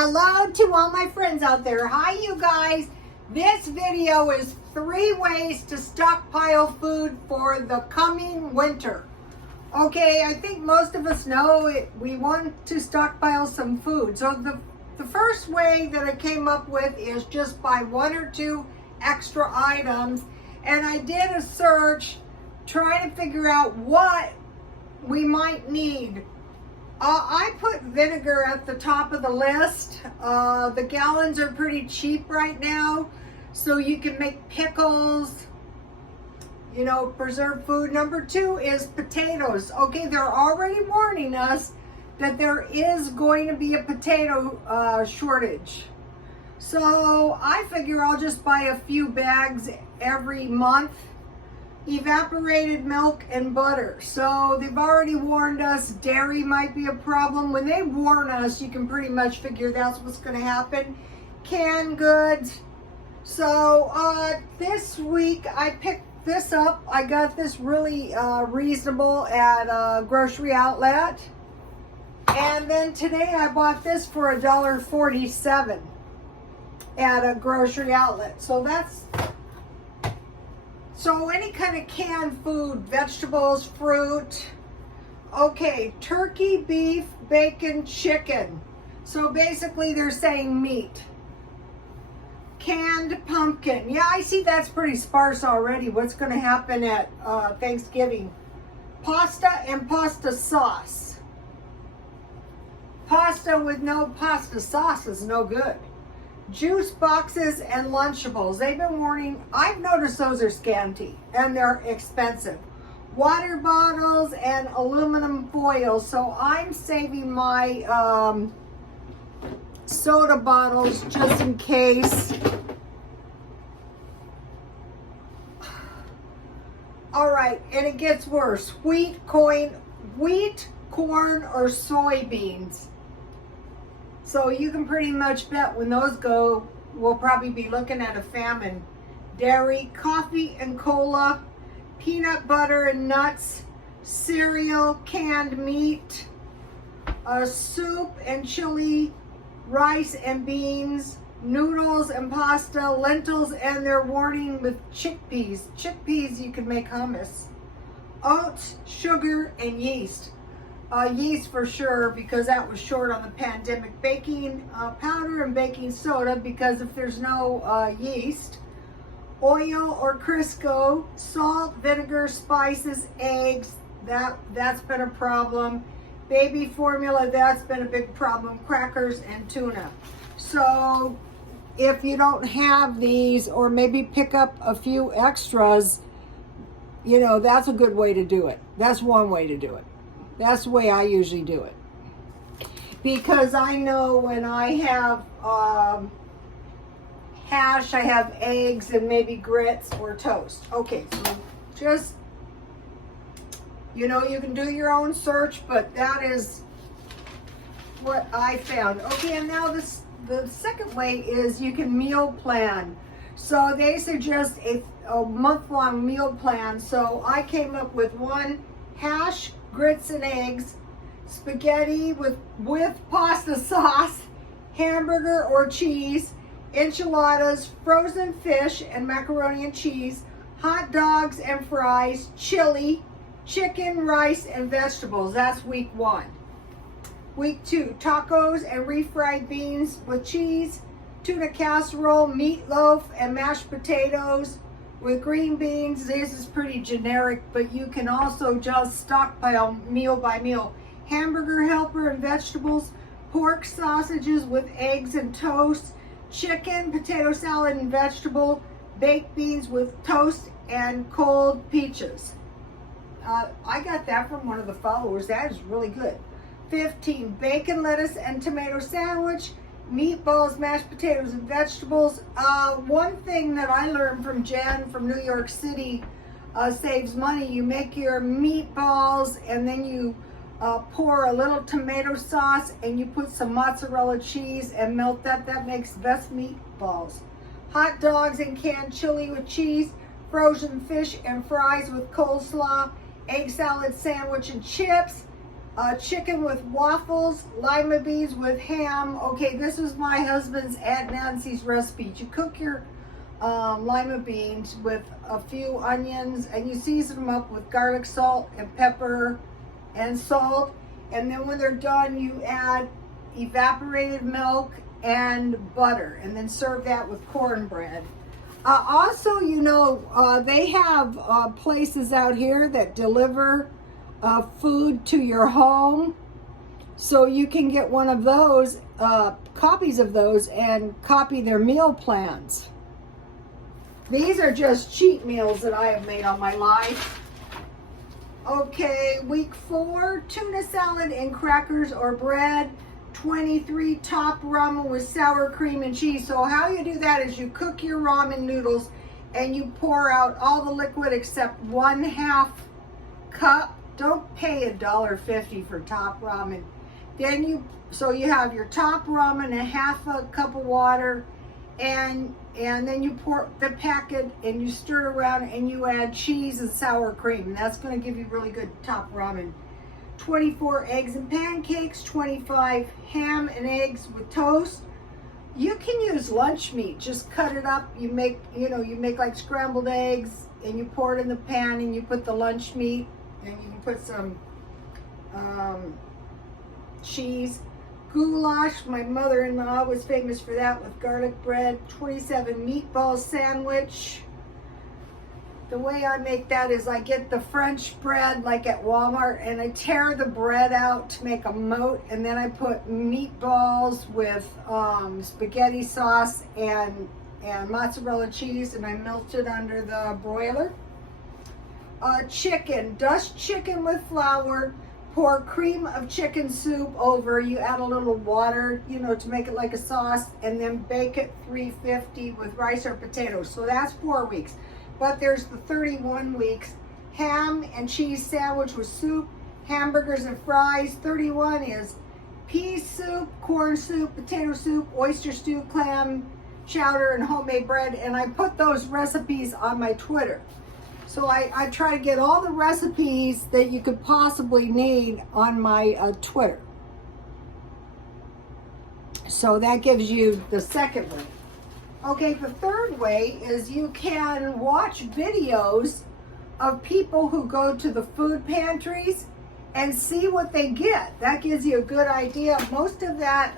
Hello to all my friends out there. Hi, you guys. This video is 3 ways to stockpile food for the coming winter. Okay, I think most of us know we want to stockpile some food. So the first way that I came up with is just buy 1 or 2 extra items. And I did a search trying to figure out what we might need. I put vinegar at the top of the list. The gallons are pretty cheap right now, so you can make pickles, you know, preserve food. Number 2 is potatoes. Okay, they're already warning us that there is going to be a potato shortage. So I figure I'll just buy a few bags every month. Evaporated milk and butter. So they've already warned us dairy might be a problem. When they warn us, you can pretty much figure that's what's going to happen. Canned goods. So this week I picked this up. I got this really reasonable at a grocery outlet. And then today I bought this for $1.47 at a grocery outlet. So any kind of canned food, vegetables, fruit. Okay, turkey, beef, bacon, chicken. So basically they're saying meat. Canned pumpkin. Yeah, I see that's pretty sparse already. What's going to happen at Thanksgiving? Pasta and pasta sauce. Pasta with no pasta sauce is no good. Juice boxes and Lunchables. They've been warning. I've noticed those are scanty and they're expensive. Water bottles and aluminum foil. So I'm saving my soda bottles just in case. All right, and it gets worse. Wheat, corn, or soybeans. So you can pretty much bet when those go, we'll probably be looking at a famine. Dairy, coffee and cola, peanut butter and nuts, cereal, canned meat, soup and chili, rice and beans, noodles and pasta, lentils, and they're warning with chickpeas. Chickpeas, you can make hummus. Oats, sugar, and yeast. Yeast for sure, because that was short on the pandemic. Baking powder and baking soda, because if there's no yeast. Oil or Crisco, salt, vinegar, spices, eggs, that's been a problem. Baby formula, that's been a big problem. Crackers and tuna. So if you don't have these, or maybe pick up a few extras, you know, that's a good way to do it. That's one way to do it. That's the way I usually do it. Because I know when I have hash, I have eggs and maybe grits or toast. Okay, so just, you know, you can do your own search, but that is what I found. Okay, and now the second way is you can meal plan. So they suggest a month-long meal plan. So I came up with one: hash, grits and eggs, spaghetti with pasta sauce, hamburger or cheese, enchiladas, frozen fish and macaroni and cheese, hot dogs and fries, chili, chicken, rice, and vegetables. That's week 1. Week 2, tacos and refried beans with cheese, tuna casserole, meatloaf, and mashed potatoes with green beans. This is pretty generic, but you can also just stockpile meal by meal. Hamburger helper and vegetables, pork sausages with eggs and toast, chicken, potato salad and vegetable, baked beans with toast, and cold peaches. I got that from one of the followers. That is really good. 15, bacon, lettuce, and tomato sandwich, meatballs, mashed potatoes, and vegetables. One thing that I learned from Jen from New York City saves money. You make your meatballs and then you pour a little tomato sauce and you put some mozzarella cheese and melt that. That makes the best meatballs. Hot dogs and canned chili with cheese, frozen fish and fries with coleslaw, egg salad sandwich and chips, Chicken with waffles, lima beans with ham. Okay, this is my husband's Aunt Nancy's recipe. You cook your lima beans with a few onions and you season them up with garlic, salt, and pepper and salt. And then when they're done, you add evaporated milk and butter, and then serve that with cornbread. Also, you know, they have places out here that deliver food to your home, so you can get one of those, copies of those, and copy their meal plans. These are just cheat meals that I have made on my life. Okay, week 4, tuna salad and crackers or bread. 23, top ramen with sour cream and cheese. So how you do that is you cook your ramen noodles and you pour out all the liquid except 1/2 cup. Don't pay $1.50 for top ramen. Then you have your top ramen and 1/2 cup of water, and then you pour the packet and you stir around and you add cheese and sour cream. And that's going to give you really good top ramen. 24 eggs and pancakes, 25 ham and eggs with toast. You can use lunch meat. Just cut it up. You make like scrambled eggs and you pour it in the pan and you put the lunch meat and you can put some cheese. Goulash, my mother-in-law was famous for that with garlic bread. 27 meatball sandwich. The way I make that is I get the French bread like at Walmart and I tear the bread out to make a moat, and then I put meatballs with spaghetti sauce and mozzarella cheese, and I melt it under the broiler. Chicken, dust chicken with flour, pour cream of chicken soup over, you add a little water, you know, to make it like a sauce, and then bake it 350 with rice or potatoes. So that's 4 weeks. But there's the 31 weeks. Ham and cheese sandwich with soup, hamburgers and fries. 31 is pea soup, corn soup, potato soup, oyster stew, clam chowder, and homemade bread. And I put those recipes on my Twitter. So I try to get all the recipes that you could possibly need on my Twitter. So that gives you the second one. Okay, the third way is you can watch videos of people who go to the food pantries and see what they get. That gives you a good idea. Most of that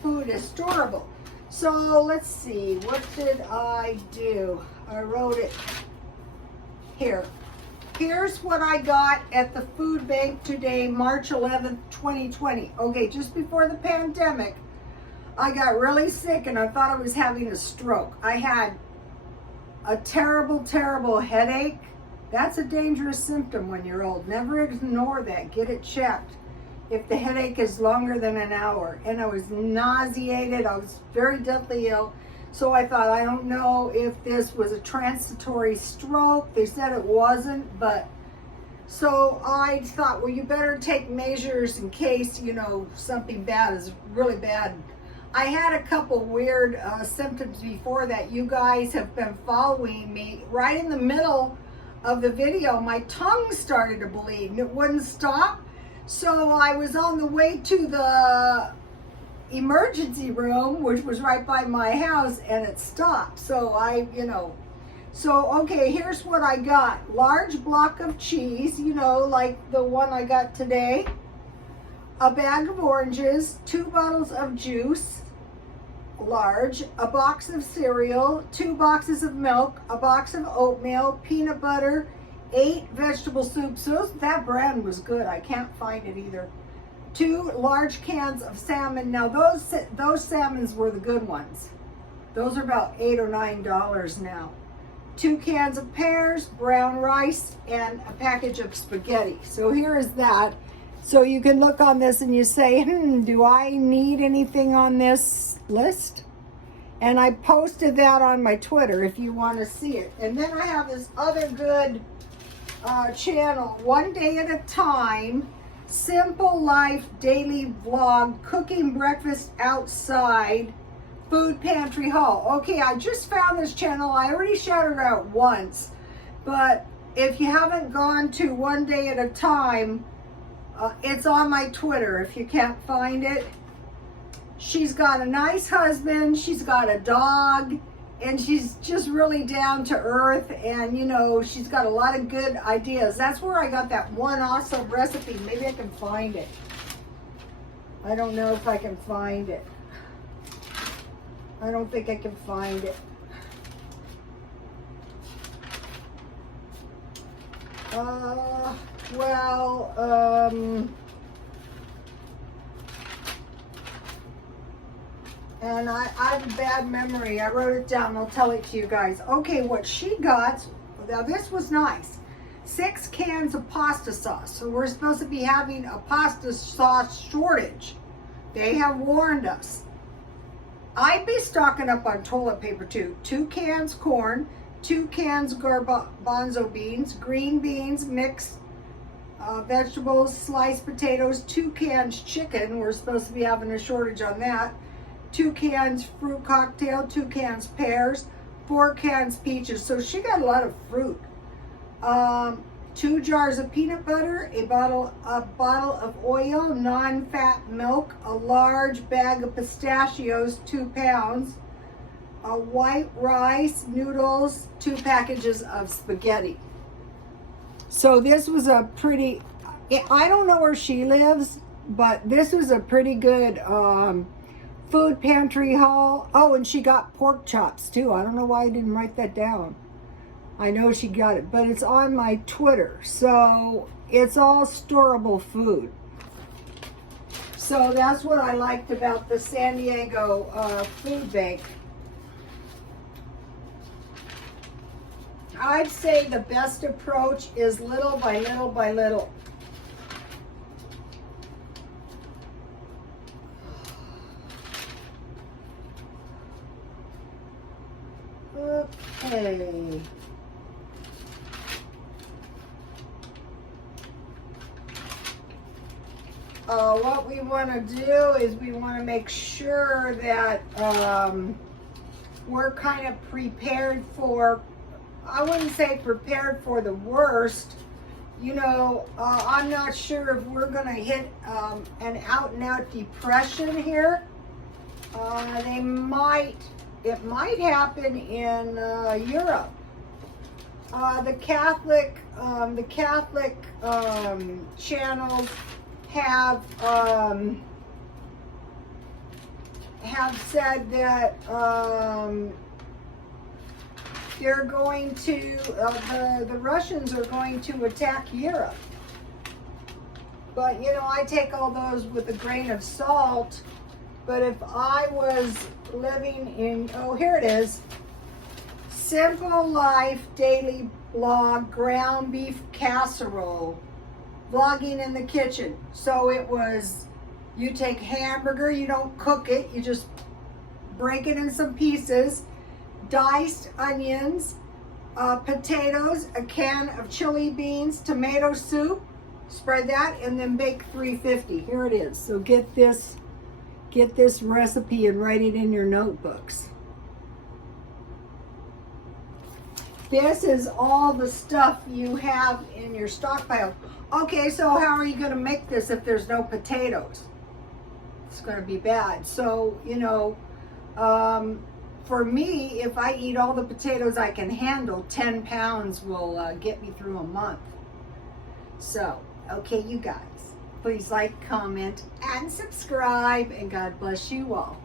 food is storable. So let's see, what did I do? I wrote it here. Here's what I got at the food bank today, March 11th, 2020. Okay, just before the pandemic, I got really sick and I thought I was having a stroke. I had a terrible, terrible headache. That's a dangerous symptom when you're old. Never ignore that. Get it checked if the headache is longer than an hour. And I was nauseated. I was very deathly ill. So I thought, I don't know if this was a transitory stroke. They said it wasn't, but so I thought, well, you better take measures in case, you know, something bad is really bad. I had a couple weird symptoms before that. You guys have been following me. Right in the middle of the video, my tongue started to bleed and it wouldn't stop. So I was on the way to the emergency room, which was right by my house, and it stopped. So okay, here's what I got. Large block of cheese, you know, like the one I got today. A bag of oranges, 2 bottles of juice, large, a box of cereal, 2 boxes of milk, a box of oatmeal, peanut butter, 8 vegetable soups. That brand was good. I can't find it either. 2 large cans of salmon. Now those salmons were the good ones. Those are about $8 or $9 now. 2 cans of pears, brown rice, and a package of spaghetti. So here is that. So you can look on this and you say, do I need anything on this list? And I posted that on my Twitter if you want to see it. And then I have this other good channel, One Day at a Time, Simple Life Daily Vlog, Cooking Breakfast Outside, Food Pantry Haul. Okay, I just found this channel. I already shouted it out once, but if you haven't gone to One Day at a Time, It's on my Twitter if you can't find it. She's got a nice husband, she's got a dog, and she's just really down to earth, and you know, she's got a lot of good ideas. That's where I got that one awesome recipe. Maybe I can find it. I don't know if I can find it. I don't think I can find it. And I have a bad memory. I wrote it down. I'll tell it to you guys. Okay, what she got, now this was nice. 6 cans of pasta sauce. So we're supposed to be having a pasta sauce shortage. They have warned us. I'd be stocking up on toilet paper too. 2 cans corn, 2 cans garbanzo beans, green beans, mixed vegetables, sliced potatoes, 2 cans chicken. We're supposed to be having a shortage on that. 2 cans fruit cocktail, 2 cans pears, 4 cans peaches. So she got a lot of fruit. 2 jars of peanut butter, a bottle of oil, non-fat milk, a large bag of pistachios, 2 pounds, white rice, noodles, 2 packages of spaghetti. So this was a pretty, I don't know where she lives, but this was a pretty good food pantry haul. Oh, and she got pork chops too. I don't know why I didn't write that down. I know she got it, but it's on my Twitter. So it's all storable food. So that's what I liked about the San Diego food bank. I'd say the best approach is little by little by little. Okay. What we want to do is we want to make sure that we're kind of prepared for, I wouldn't say prepared for the worst. You know, I'm not sure if we're going to hit an out-and-out depression here. It might happen in Europe. The Catholic channels have said that they're going to the Russians are going to attack Europe. But you know, I take all those with a grain of salt. But if I was living in, oh, here it is, Simple Life Daily Blog, ground beef casserole, vlogging in the kitchen. So it was, you take hamburger, you don't cook it, you just break it in some pieces, diced onions, potatoes, a can of chili beans, tomato soup, spread that, and then bake 350. Here it is. So get this recipe and write it in your notebooks. This is all the stuff you have in your stockpile. Okay, so how are you going to make this if there's no potatoes? It's going to be bad. So, you know, for me, if I eat all the potatoes I can handle, 10 pounds will get me through a month. So, okay, you guys, please like, comment, and subscribe, and God bless you all.